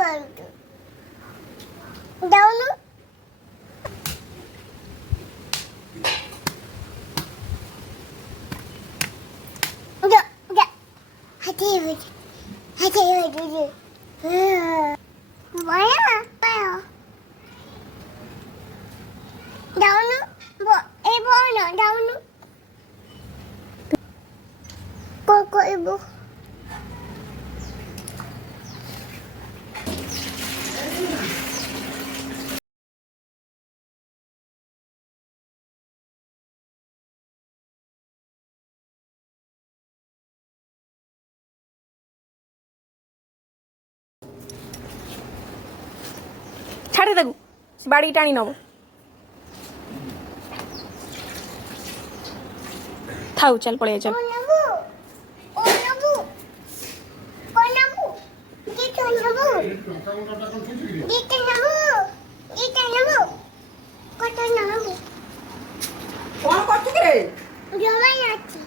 বলতো দাও না হাতে হাতে বড় দাও না এই বড় না দাও না করব ଛାଡ଼ି ତାକୁ ସେ ବାଡ଼ିକି ଟାଣି ନେବ ଥାଉ ଚାଲ ପଳେଇ ଚାଲ କଣ କରୁଛୁ କିରେ? ଜମାଇ ଅଛି